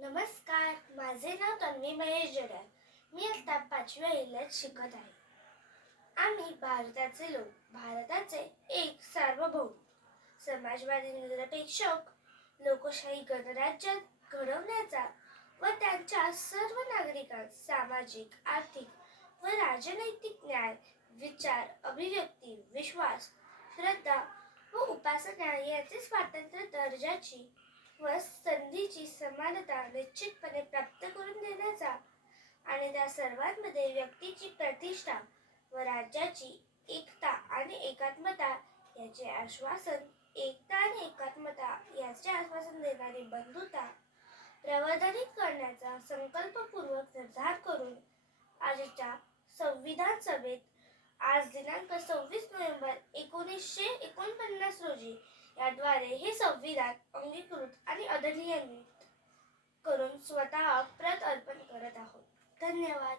नमस्कार, माझे नाव तन्वी महेश जडार. मी आता 5व्या इयत्तेत शिकत आहे. आम्ही भारताचे लोक, भारताचे एक सार्वभौम समाजवादी निरपेक्षक लोकशाही गणराज्य घडवण्याचा व त्यांच्या सर्व नागरिकांस सामाजिक, आर्थिक व राजनैतिक न्याय, विचार, अभिव्यक्ती, विश्वास, श्रद्धा व उपासना याचे स्वातंत्र्य, दर्जाची व संधीची समानता निश्चितपणे प्राप्त करून देण्याचा आणि त्या सर्वांमध्ये व्यक्तीची प्रतिष्ठा व राज्याची एकता आणि एकात्मता याचे आश्वासन देणारी बंधुता प्रवर्धित करण्याचा संकल्पपूर्वक निर्धार करून आजच्या संविधान सभेत आज दिनांक 26 नोव्हेंबर 1949 रोजी याद्वारे हे संविधान अंगीकृत आणि अधिनियमित करून स्वतः प्रत अर्पण करत आहोत. धन्यवाद.